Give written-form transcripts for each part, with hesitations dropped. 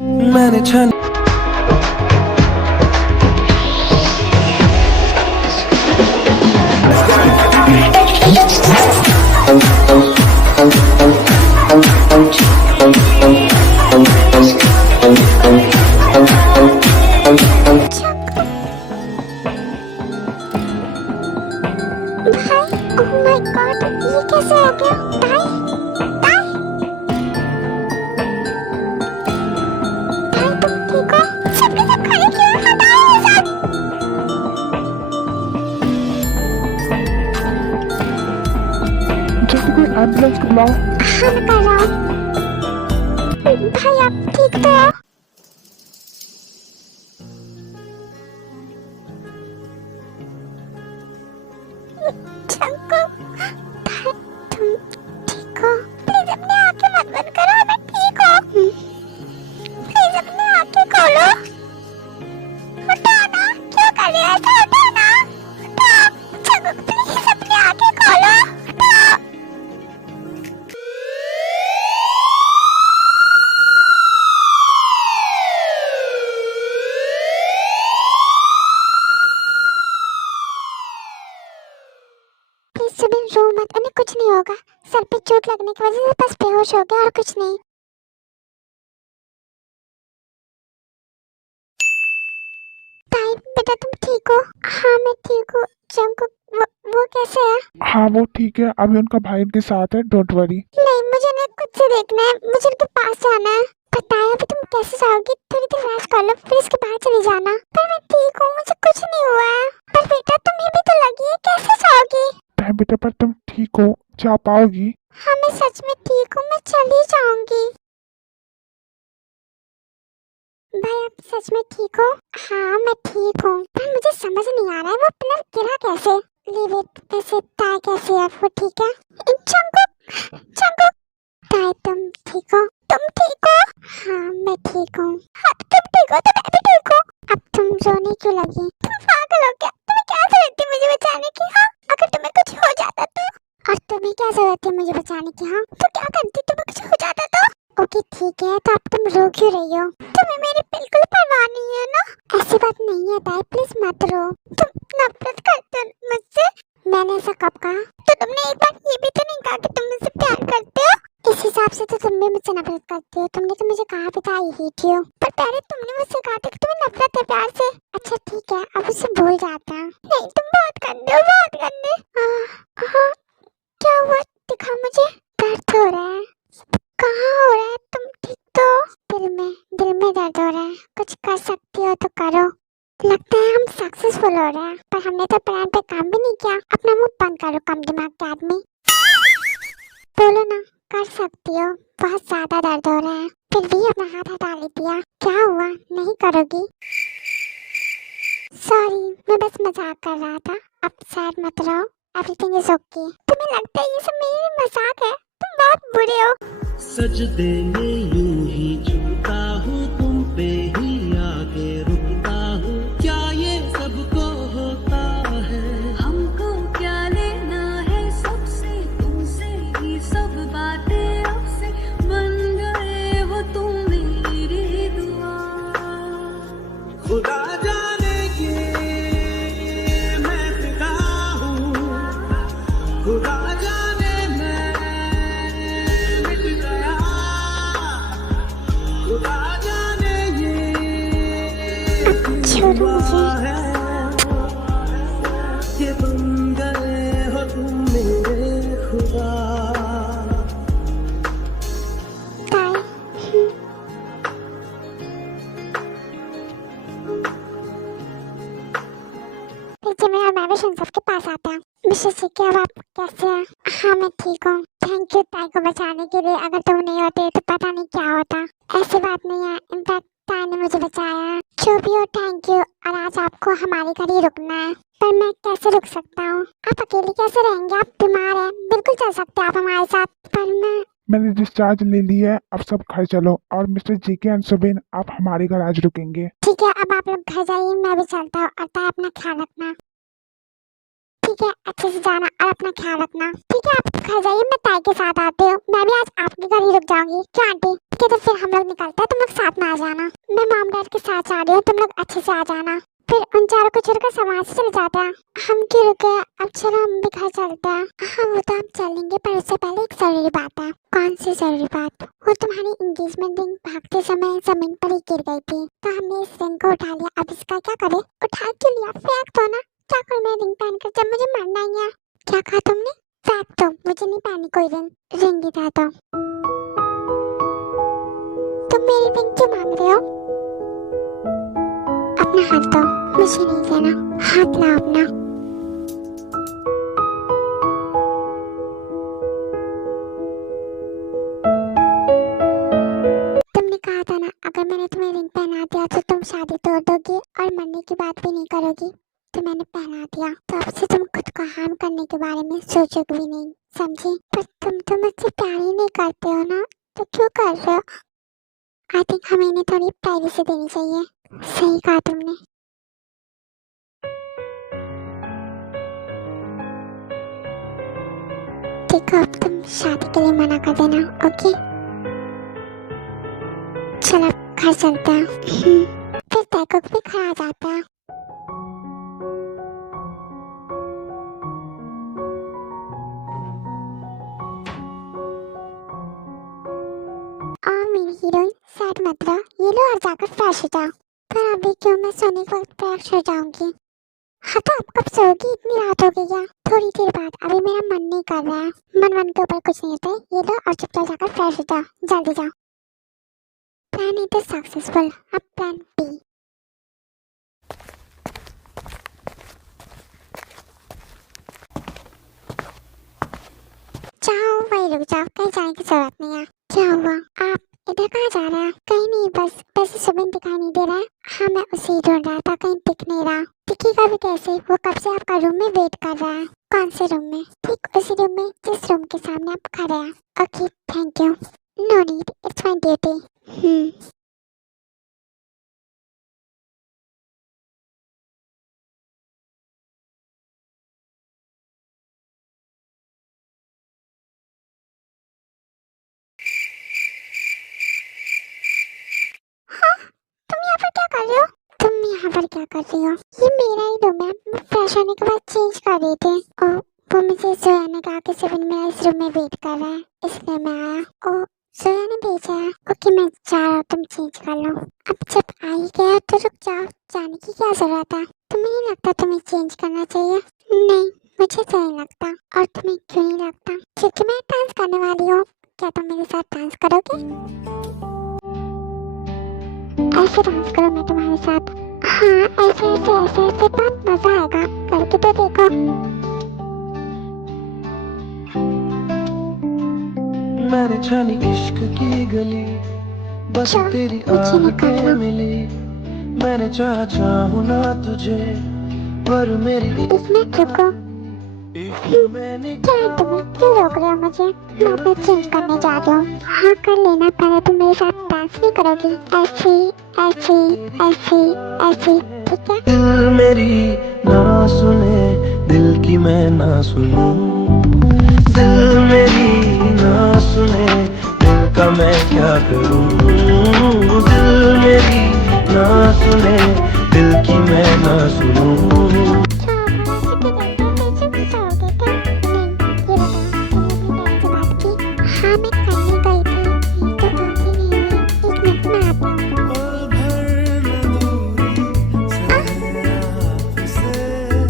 मैंने छन भाई, ओह माय गॉड, ये कैसे हो गया? भाई, भाई तुम ठीक हो? सबके सब खाने क्यों? हटाओ ये सब। जल्दी कोई एम्बुलेंस को बुलाओ। हाँ मैं कर रहा हूँ। भाई आप ठीक तो हो? चंकू, भाई तुम ठीक हो? प्लीज अपनी आंखें मत बंद करो, मैं ठीक हूँ। प्लीज अपनी आंखें खोलो। उठाओ ना, क्यों कर रहे हो ऐसा? उठाओ ना, उठाओ। चंकू प्लीज अपनी आंखें खोलो, उठाओ। प्लीज सुबह रो मत, उन्हें कुछ नहीं होगा। सर पे चोट लगने की वजह से बस बेहोश हो गया और कुछ नहीं। ताई बेटा तुम ठीक हो? हाँ मैं ठीक हूँ। जंकुक वो कैसे है? हाँ वो ठीक है, अभी उनका भाई उनके साथ है, डोंट वरी। नहीं मुझे ना खुद से देखना है, मुझे उनके पास जाना है। पता है अभी तुम कैसे जाओगी? थोड़ी देर रेस्ट कर लो, फिर इसके बाद चले जाना। पर मैं ठीक हूँ, मुझे कुछ नहीं हुआ है। पर बेटा तुम्हें भी तो लगी है, कैसे जाओगी? बेटा पर तुम ठीक हो, जा पाओगी? हाँ मैं सच में ठीक हूँ, मैं चली जाऊंगी। भाई आप सच में ठीक हो? हाँ मैं ठीक हूँ, पर मुझे समझ नहीं आ रहा है वो पिलर गिरा कैसे? लीव इट, वैसे ताई कैसी है? वो ठीक है? चंकुक, चंकुक, ताई तुम ठीक हो? तुम ठीक हो? हाँ मैं ठीक हूँ। हाँ तुम ठीक हो तो मैं भी ठीक हूँ। अब तुम रोने क्यों लगी? तुम पागल हो क्या? तुम्हें क्या जरूरत थी मुझे बचाने की? हाँ अगर तुम्हें कुछ हो जाता तो? और तुम्हें क्या जरूरत थी मुझे बचाने की? हाँ तो क्या करती, तुम्हें कुछ हो जाता तो? ओके ठीक है, तो अब तुम रो क्यों रही हो? तुम्हें मेरी बिल्कुल परवाह नहीं है ना? ऐसी बात नहीं है ताई, प्लीज मत रो। तुम नफरत करते हो मुझसे? मैंने ऐसा कब कहा? तो तुमने एक बार ये भी तो नहीं कहा कि तुम मुझसे प्यार करते हो? इस हिसाब से तो तुम भी मुझसे नफरत करते हो। तुमने तो मुझे कहा भी था आई हेट यू, पर पहले तुमने मुझसे कहा था कि तुम्हें नफरत है प्यार से। अच्छा ठीक है, अब उसे भूल जाता। नहीं तुम बहुत गंदे हो, बहुत गंदे। हाँ क्या हुआ? दिखा मुझे। दर्द हो रहा है? कहाँ हो रहा है? तुम ठीक तो हो? दिल में दर्द हो रहा है। कुछ कर सकती हो तो करो। लगता है हम सक्सेसफुल हो रहे हैं, पर हमने तो प्लान पे काम भी नहीं किया। अपना मुंह बंद करो कम दिमाग के आदमी। बोलो ना, कर सकती हो। बहुत ज्यादा दर्द हो रहा है, फिर भी अपना हाथ हटा लेती है। क्या हुआ, नहीं करोगी? सॉरी मैं बस मजाक कर रहा था। अब सैड मत रहो, एवरीथिंग इज ओके। तुम्हें लगता है ये सब मेरी मजाक है? तुम बहुत बुरे हो। सजदे में यूं ही झुकता हूँ, तुम पे ही आके रुकता हूँ। क्या ये सबको होता है? हमको क्या लेना है सबसे, तुमसे ही सब बातें अब से बन गए हो तुम मेरी दुआ। खुदा जाने के मैं फिदा हूँ, खुदा जाने मैं मिट गया, खुदा जाने ये छोड़ो हुआ मुझे। है कि बन गए हो तुम मेरे खुदा। ताई जमीन और मैं भी सुन सबके पास आता हूँ। मिस्टर सिक्की अब आप कैसे हैं? हाँ मैं ठीक हूँ। थैंक यू ताई को बचाने के लिए, अगर तुम नहीं होते तो पता नहीं क्या होता। ऐसी बात नहीं है, इनफैक्ट ताई ने मुझे बचाया है। जो भी हो थैंक यू। और आज आपको हमारे घर ही रुकना है। पर मैं कैसे रुक सकता हूँ? आप अकेले कैसे रहेंगे? आप बीमार हैं, बिल्कुल चल सकते हैं आप हमारे साथ। पर मैंने डिस्चार्ज ले ली है, अब सब घर चलो। और मिस्टर जीके एंड सुबिन, आप हमारे घर आज रुकेंगे। ठीक है, अब आप लोग घर जाइए, मैं भी चलता हूँ। और ताई अपना ख्याल रखना। ठीक है, अच्छे से जाना और अपना ख्याल रखना। ठीक है, आप घर जाइए, मैं ताई के साथ आती हूँ। मैं भी आज आपके घर ही रुक जाऊंगी। क्या आंटी? ठीक है, तो फिर हम लोग निकलते हैं, तुम लोग साथ में आ जाना। मैं मॉम डैड के साथ आ रही हूँ, तुम लोग अच्छे से आ जाना। फिर उन चारों को छोड़कर समाज से चले जाते हैं। हम क्यों रुके? अब चलो हम भी घर चलते हैं। हाँ, वो तो हम चलेंगे, पर उससे पहले एक जरूरी बात है। कौन सी जरूरी बात? वो तुम्हारी एंगेजमेंट रिंग भागते समय जमीन पर ही गिर गई थी, तो हमने इस रिंग को उठा लिया। अब इसका क्या करें? उठा क्यों लिया? फेंक दो ना। क्या करूँ मैं रिंग पहनकर जब मुझे मरना ही है? क्या कहा तुमने? फेंक दो, मुझे नहीं पहनी कोई रिंग। रिंग ही था तो तुम मेरी रिंग क्यों मांग रहे हो? अपना हाथ दो, मुझे नहीं देना। हाथ लाओ अपना। तुमने कहा था ना, अगर मैंने तुम्हें रिंग पहना दिया तो तुम शादी तोड़ दोगी और मरने की बात भी नहीं करोगी। तो मैंने पहना दिया, तो अब से तुम खुद को हार्म करने के बारे में सोचोगे भी नहीं, समझी? पर तुम तो मुझसे प्यार ही नहीं करते हो ना, तो क्यों कर रहे हो? आई थिंक हमें इन्हें थोड़ी प्राइवेसी देनी चाहिए। सही कहा तुमने। ठीक है, अब तुम शादी के लिए मना कर देना, ओके? चलो अब घर चलते हैं। फिर तैको भी घर आ जाता है। और मेरी हीरोइन सैड मत रहो, ये लो और जाकर फ्रेश हो जाओ। पर अभी क्यों? मैं सोने के वक्त फ्रेश हो जाऊंगी। हाँ, तो अब कब सोओगी? इतनी रात हो गई है। थोड़ी देर बाद, अभी मेरा मन नहीं कर रहा है। मन के ऊपर कुछ नहीं होता है। ये लो और चुपचाप जाकर फ्रेश हो जाओ, जल्दी जाओ। प्लान ए तो सक्सेसफुल, अब प्लान बी। जाओ, वही रुक जाओ, कहीं जाने की जरूरत नहीं है। क्या हुआ? आप इधर कहाँ जा रहे हैं? कहीं नहीं, बस सुबह दिखाई नहीं दे रहा है। हाँ, मैं उसे ही ढूंढ रहा था, कहीं दिख नहीं रहा। दिखेगा भी कैसे? वो कब से आपका रूम में वेट कर रहा है। कौन से रूम में? ठीक उसी रूम में जिस रूम के सामने आप खड़े हैं। Okay, thank you. No need, it's my duty. तुम यहाँ पर क्या कर रहे हो? तुम यहाँ पर क्या कर रही हो? ये मेरा ही रूम है, मैं फ्रेश होने के बाद चेंज कर रही थी। और वो मुझे जोया ने कहा कि सेवन मेरा इस रूम में वेट कर रहा है, इसलिए मैं आया। ओ, जोया ने भेजा है। ओके, मैं जा रहा हूँ, तुम चेंज कर लो। अब जब आ ही गया तो रुक जाओ, जाने की क्या जरूरत है? तुम्हें नहीं लगता तुम्हें चेंज करना चाहिए? नहीं, मुझे तो नहीं लगता। और तुम्हें क्यों नहीं लगता? क्योंकि मैं डांस करने वाली हूँ। क्या तुम मेरे साथ डांस करोगे? ऐसे डांस करो मैं तुम्हारे साथ। हाँ, ऐसे बहुत मजा आएगा, करके तो देखो। मैंने जानी इश्क की गली, बस तेरी आहटें मिली। मैंने चाहूँ ना तुझे, पर मेरी इसमें रुको। मैंने क्या तुम्हें क्यों रोक रहे हो मुझे? मैं अपने चेंज करने जा रही हूँ। हाँ, कर लेना, पहले तुम मेरे साथ डांस नहीं करोगी? ऐसी ऐसी ऐसी ऐसी, ठीक है? दिल मेरी ना सुने, दिल की मैं ना सुनूं। दिल मेरी ना सुने, दिल का मैं क्या करूं? दिल मेरी ना सुने, दिल की मैं ना सुनूं। हाँ, मैं करने गई थी, तो आती नहीं हुई। एक मिनट में आता हूँ।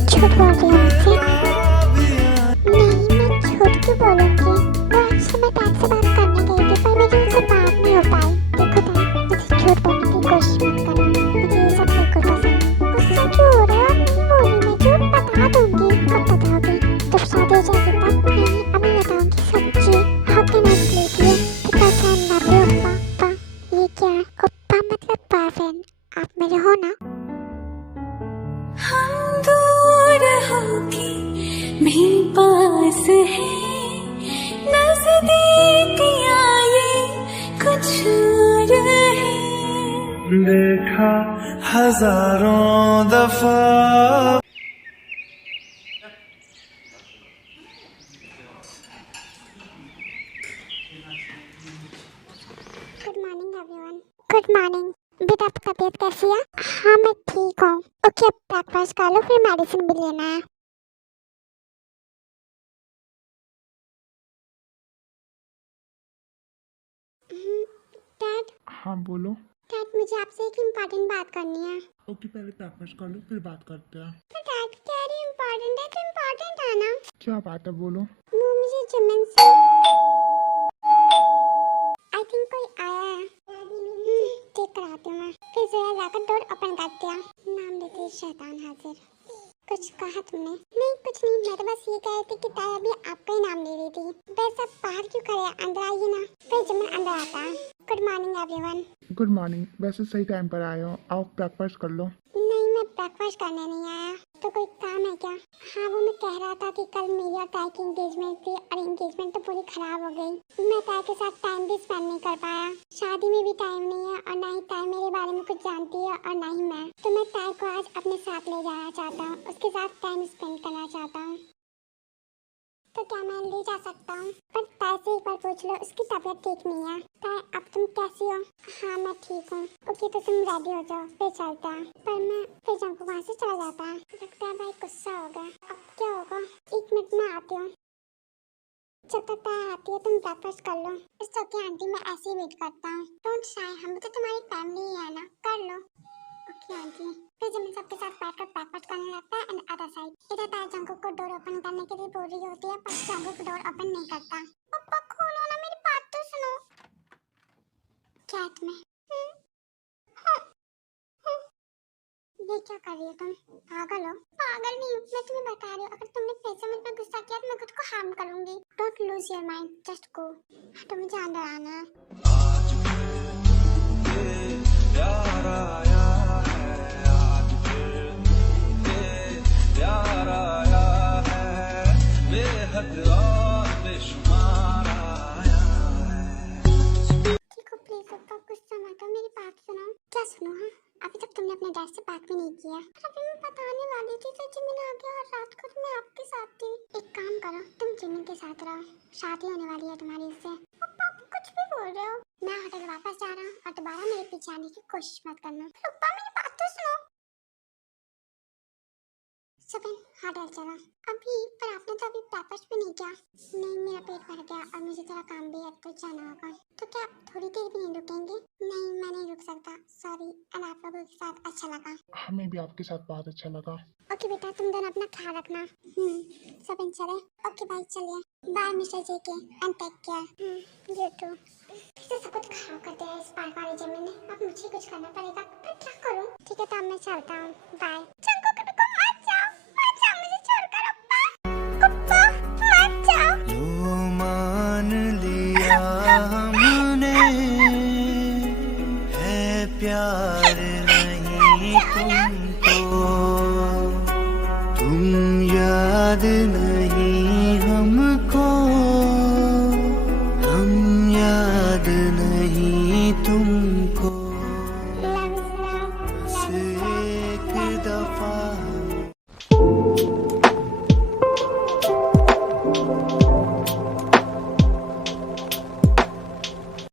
झूठ बोल रही हूँ मुझसे? नहीं, मैं झूठ क्यों बोलूँगी? वो आज मैं डैड से बात करने गई थी, पर मेरी उनसे बात नहीं हो पाई। देखो डैड, मुझे झूठ बोलने की कोशिश मत करना, मुझे ये सब बिल्कुल पसंद नहीं। गुस्सा क्यों हो रहा है? नहीं बोली, मैं झूठ बता दूंगी। कब बताओगी? जब शादी हो जाएगी तब। नहीं, अभी बताऊंगी सच्ची। How can I believe you? Because I love you, पापा। ये क्या है? ओप्पा मतलब बॉयफ्रेंड। आप मेरे हो ना? हम दूर होके भी पास है, नजदीक आए कुछ और है। देखा हजारों दफा good morning everyone. Good morning. बेटा आपकी तबीयत कैसी है? हाँ मैं ठीक हूँ। ओके अब ब्रेकफास्ट कर लो, फिर मेडिसिन भी लेना है। डैड हाँ बोलो। डैड मुझे आपसे एक इम्पोर्टेंट बात करनी है। ओके पहले ब्रेकफास्ट कर लो फिर बात करते हैं। तो डैड कह रही इम्पोर्टेंट है तो इम्पोर्टेंट है ना। क्या बात है बोलो। वो मुझे जिमिन से आई थिंक कोई आया है। चेक कराती हूँ मैं। फिर जरा जाकर डोर ओपन करती हूँ। नाम लेते ही शैतान हाजिर। कुछ कहा तुमने? नहीं कुछ नहीं, मैं तो बस ये कह रही थी कि ताया अभी आपका ही नाम ले रही थी। वैसे आप बाहर क्यों खड़े हैं? अंदर आइए ना। फिर जिमिन अंदर आता है। Good morning everyone. Good morning. वैसे सही टाइम पर आए हो, आओ ब्रेकफास्ट कर लो। नहीं मैं ब्रेकफास्ट करने नहीं आया। तो कोई काम है क्या? हाँ वो मैं कह रहा था कि कल मेरी और ताई की एंगेजमेंट थी और एंगेजमेंट तो पूरी खराब हो गई। मैं ताई के साथ टाइम भी स्पेंड नहीं कर पाया। शादी में भी टाइम नहीं है और ना ही ताई मेरे बारे में कुछ जानती है और ना ही मैं। तो मैं ताई को आज अपने साथ ले जाना चाहता हूँ, उसके साथ टाइम स्पेंड करना चाहता हूँ। तो क्या मैं ले जा सकता हूँ? पर ताई से एक बार पूछ लो, उसकी तबीयत ठीक नहीं है। ताई अब तुम कैसी हो? हाँ मैं ठीक हूँ। ओके तो तुम रेडी हो जाओ, फिर चलते हैं। पर मैं फिर जंकू वहाँ से चला जाता है। लगता है भाई गुस्सा हो गया। अब क्या होगा? 1 मिनट में आती हूँ। जब तक ताई आती है तुम ब्रेकफास्ट कर लो। इट्स ओके आंटी, मैं ऐसे ही वेट करता हूँ। डोंट शाय, हम तो तुम्हारी फैमिली ही है ना, कर लो। Okay aunty. फिर जब मैं सबके साथ बैठकर ब्रेकफास्ट करने लगता है एंड अदर साइड इधर ताई जंकू को डोर ओपन करने के लिए बोल रही होती है, पर जंकू को डोर ओपन नहीं करता। पापा खोलो ना, मेरी बात तो सुनो। क्या है तुम्हें? ये क्या कर रही हो तुम? पागल हो? पागल नहीं हूँ, मैं तुम्हें बता रही हूँ। अगर तुमने फिर से मुझ पर गुस्सा किया तो मैं खुद को हार्म करूंगी। Don't lose your mind, just go. तो मुझे अंदर आना है। प्यार आया है, आज फिर प्यार आया है, बेहद और बेशुमार आया है। देखो प्लीज पापा गुस्सा मत हो, मेरी बात सुनो। क्या सुनो? हाँ अभी तक तुमने अपने डैड से बात भी नहीं किया। अभी मैं बताने वाली थी तो जिमिन आ गया और रात को तो मैं आपके साथ थी। एक काम करो, तुम जिमिन के साथ रहो, शादी होने वाली है तुम्हारी इससे। पापा आप कुछ भी बोल रहे हो। मैं होटल वापस जा रहा हूँ और दोबारा मेरे पीछे आने की कोशिश मत करना। पापा मेरी बात तो सुनो। सुबह होटल चला अभी, पर आपने तो अभी ब्रेकफास्ट भी नहीं किया। नहीं मेरा पेट भर गया और मुझे थोड़ा काम भी है तो जाना होगा। तो क्या आप थोड़ी देर भी नहीं रुकेंगे? नहीं मैं नहीं रुक सकता, सॉरी। एंड आप लोगों के साथ अच्छा लगा। हमें भी आपके साथ बहुत अच्छा लगा। ओके बेटा तुम दोनों अपना ख्याल रखना। सब इन चले। ओके बाय, चलिए bye mister JK and take care. You too. फिर सब कुछ खराब कर दिया इस पार्क वाली जमीन ने। अब मुझे कुछ करना पड़ेगा, पर क्या करूं? ठीक है तो अब मैं चलता हूं, बाय। चंको को मत जाओ, मुझे छोड़कर। पप्पा मत जाओ। लो मान लिया हमने है प्यार नहीं तुमको, तुम याद नहीं